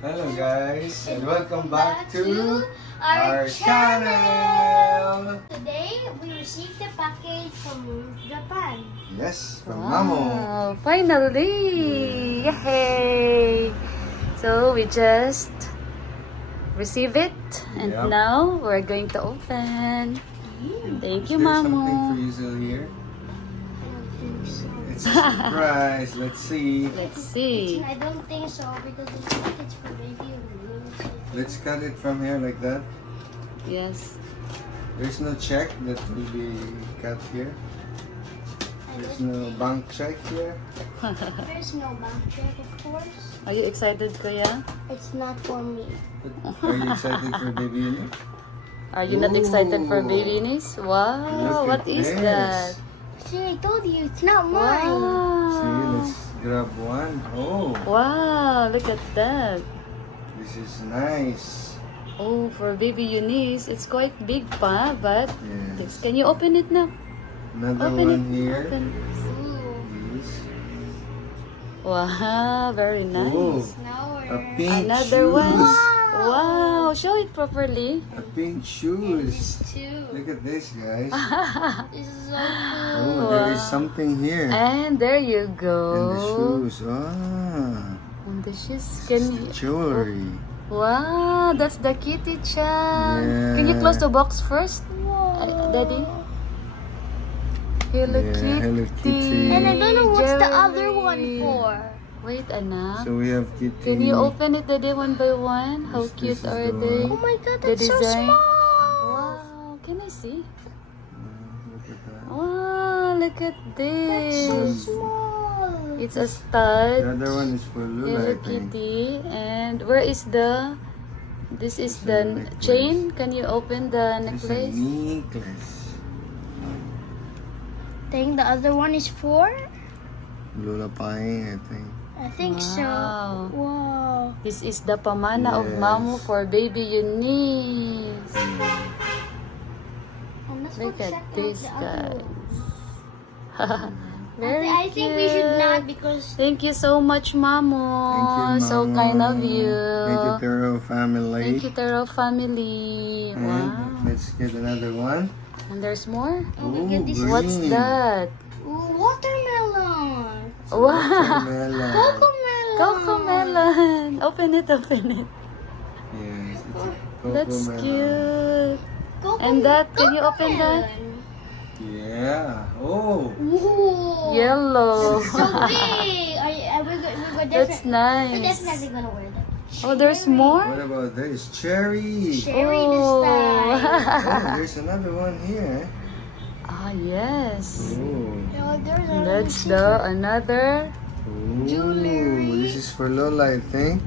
Hello guys, and welcome back to our channel. Today we received the package from Japan. Yes, from Mamo. Finally! Yay! So we just received it, and Yep. now we're going to open. Thank Is you, there something for Mamo. you still here? I don't think so. It's a surprise. Let's see. Let's see. I don't think so because it's package for baby and Let's cut it from here like that. Yes. There's no check that will be cut here. There's no bank check here. There's no bank check, of course. Are you excited, Kuya? It's not for me. But are you excited for baby Uni? Are you not excited for Ooh. baby Eunice? Wow! Look What at is this. that? See, I told you, it's not mine. See, Wow! let's grab one. Oh, Wow! Look at that. this is nice. Oh, for baby Eunice, it's quite big pa, but Yes. can you open it now? Another Open one it. here. Open. Ooh. Yes. Wow, very nice. Oh, Now a we're... pink Another one. shoes. Wow, show it properly. A pink shoes. This too. Look at this, guys. This is so cool. Oh, there is something here. And there you And go. the shoes. Ah, And the shoes. this Can is you? the jewelry. Wow, that's the kitty chan. Can you Yeah. close the box first, Daddy? Hello Yeah, Kitty. Hello Kitty. And I don't know what's the other Jewelry. one for. Wait, Anna. So we have Kitty. Can you open it, Daddy, one by one? How This cute is are the they? Oh my god, The that's so design. small. Wow, can I see? Look at that. Wow, look at That's so this. small. It's a The stud. other one is for Lula, Hello I think. Kitty. And where is the... This is It's a the necklace. chain. Can you open the It's a necklace? necklace. Think the other one is for? Lula Paing, I think. I think so. Wow. Wow. This is the pamana of Yes. Mamu for baby Eunice. And let's Look go at check out this, the other guys. one. Very I think we should cute. not because Thank you so much, Mamu. Thank you, Mama. So kind of you. Thank you, Taro family. Thank you, Taro family. And Wow. let's get another one. And there's more? oh, look at this. green. What's that? Ooh, watermelon. Wow. Watermelon. Cocomelon. Cocomelon. Open it, open it. Yes, it's a That's cocomelon. cute. Coco- And that, can you open that? Cocomelon. Yeah. Oh. Ooh. Yellow. So big. We're That's we're nice. definitely gonna wear that. Oh, there's more? What about this? Cherry. Cherry this time. Oh, there's another one here. Ah, yes. Oh. Oh, there's That's the another. Ooh, Jewelry. This is for Lola, I think.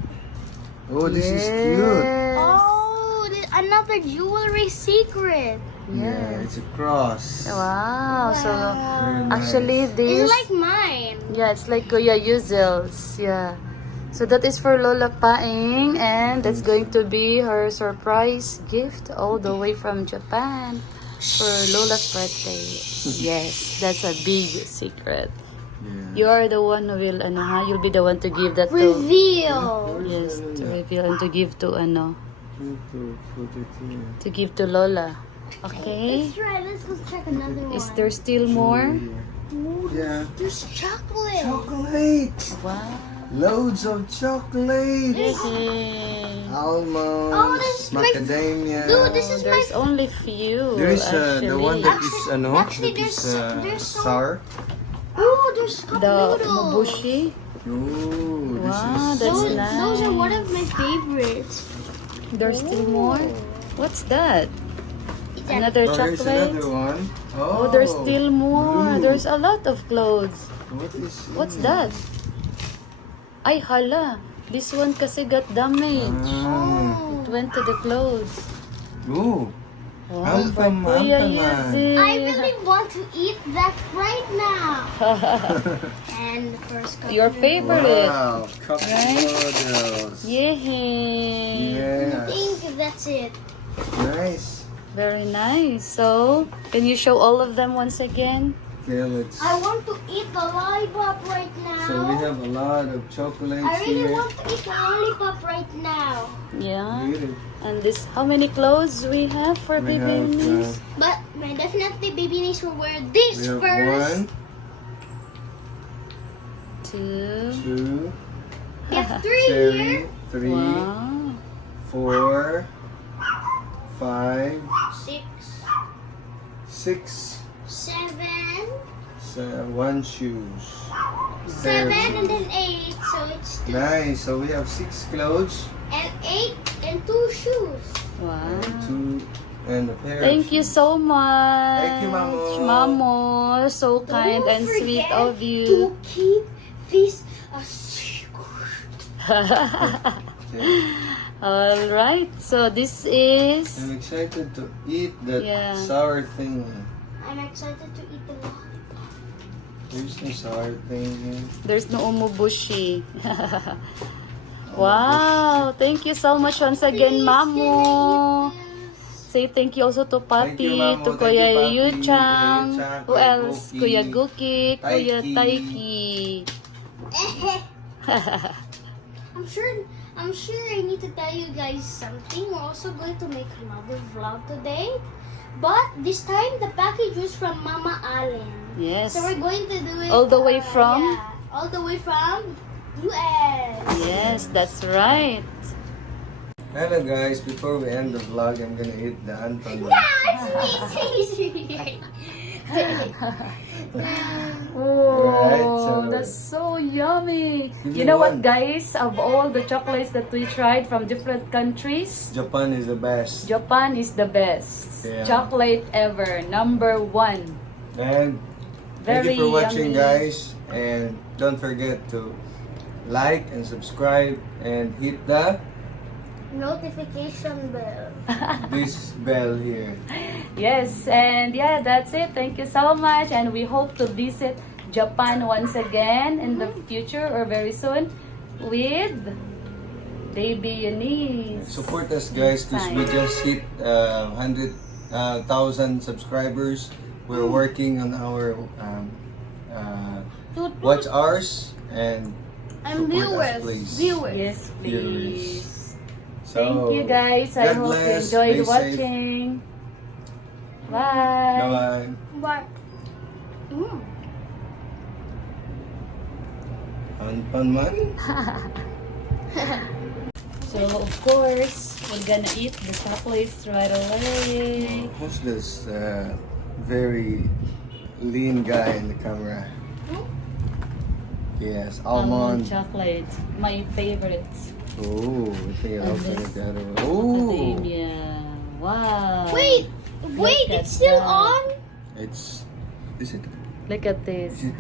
Oh, this is cute. Yes. Oh, another jewelry secret. Yeah, it's a cross. Wow. So Very nice. actually this, It's like mine. yeah, it's like Kuya Yuzel's. Yeah. So that is for Lola Paing, and that's going to be her surprise gift all the way from Japan for Lola's birthday. Yes, that's a big secret. Yeah. You are the one who will, you'll be the one to give that to, Reveal. yes, to reveal and to give to, To put it here. to give to Lola. Okay? Let's try. Let's go check another one. Is there still more? Ooh, Yeah. there's chocolate. Chocolate! Wow. Loads of chocolate! Yay. Almonds, Oh, this is my- macadamia. Dude, this is There's my. only few. There is actually. the one that is Actually, that is there's some- sour. Oh, there's cup The noodles. mabushi. Oh, this Wow, is that's Those, nice. those are one of my favorites. There's still more. What's that? Is that- Another Oh, there's chocolate? another one. Oh, there's still more. blue. There's a lot of clothes. What is What's it? that? Ay, hala. This one kasi got damaged. Ah. It went to the clothes. Oh, Wow, Ampam, for Kuya ampaman. Yuzi. I really want to eat that right now. And the first cup Your noodle. favorite. wow, cup Right? noodles. Yay. I Yes, think that's it. nice. Very nice. So, can you show all of them once again? Okay, let's. I want to eat the lollipop right now. So we have a lot of chocolates I really here. want to eat the lollipop right now. Yeah. Eat it. And this, how many clothes we have for We baby have, niece? But definitely baby needs to wear this we have first. 1, 2. 2, We have 3 here. cherry, 3, Wow. 4, 5, 6, 6, 7, 1 shoes. 7, Pair of and shoes. then 8. So it's 2. Nice. So we have 6 clothes And 8 and 2 shoes. Wow. and 2 and a pair. Thank you so much. Thank you, Mamo. Mamo, so kind Don't and sweet forget of to you. keep this a secret. Okay. All right. So this is I'm excited to eat that Yeah. sour thing. I'm excited to eat the lollipop. There's no sour thing here. there's no umubushi. Wow. Thank you so much once again, Mamo. Say thank you also to Thank you, Papi, Mamo. to Thank Kuya you, Papi, Yuchang, Kuya Yuchang, who Kuya else? Guki, Kuya Guki, Kuya Taiki. Taiki. I'm sure I need to tell you guys something. We're also going to make another vlog today. But this time the package was from Mama Allen. Yes. So we're going to do it All the way from? yeah, all the way from US. Yes, that's right. Hello guys, before we end the vlog, I'm gonna eat the Anton. Yeah, it's me. Oh, so- that's so yummy. Give You me know what, one. guys? Of all the chocolates that we tried from different countries, Japan is the best. Japan is the best. Yeah. Chocolate ever, number 1. And thank Very you for watching, yummy. guys. And don't forget to like and subscribe and hit the Notification bell. this bell here. Yes, and yeah, that's it. Thank you so much. And we hope to visit Japan once again in the future or very soon with Baby Eunice. Support us, guys, because we just hit 100,000 subscribers. We're working on our watch hours and And support us, viewers. please. Viewers. Yes, Viewers. please. So, Thank you guys. I God hope you bless. enjoyed Stay safe. watching. Bye. Bye. But Anton man. So of course, we're gonna eat the chocolates right away. Who's this very lean guy in the camera? Yes, Almond almond. chocolate, my favorite. Oh, I think I'll And open this it the other way. Oh, Academia. Wow. wait, Look at it's still that. on. it's. Is it? Look at this. Is it?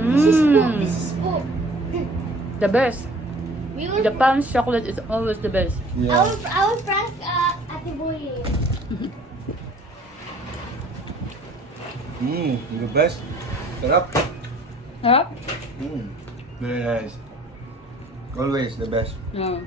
This is full. Mm, This is full. the best. We will. Japan's chocolate is always the best. Yeah. I will prank Ate Boy. The best. Sarap. Huh? Very nice. Always the best. No.